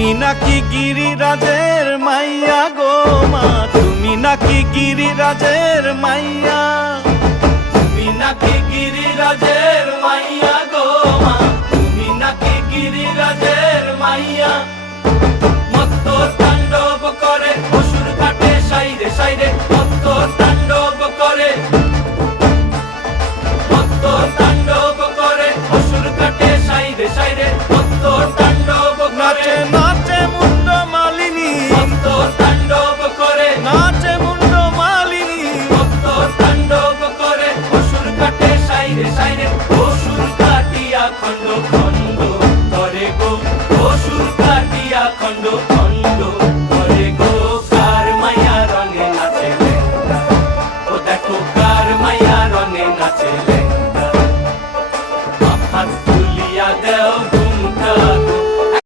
তুমি নাকি গিরিরাজের মাইয়া গো মা, তুমি নাকি গিরিরাজের মাইয়া, তুমি নাকি গিরিরাজের মাইয়া গো মা, তুমি নাকি গিরিরাজের মাইয়া। মত্ত তাণ্ডব করে অসুর কাটে সাইরে সাইরে, মত্ত তাণ্ডব করে, মত্ত তাণ্ডব করে অসুর কাটে সাইরে সাইরে, মত্ত তাণ্ডব করে। নাচে মুন্ড মালিনী, মত্ত তাণ্ডব করে, নাচে মুন্ড মালিনী, মত্ত তাণ্ডব করে অসুর কাটে সাইরে সাইরে, অসুর কাটিয়া খণ্ড খণ্ড করে গো, অসুর কাটিয়া খণ্ড।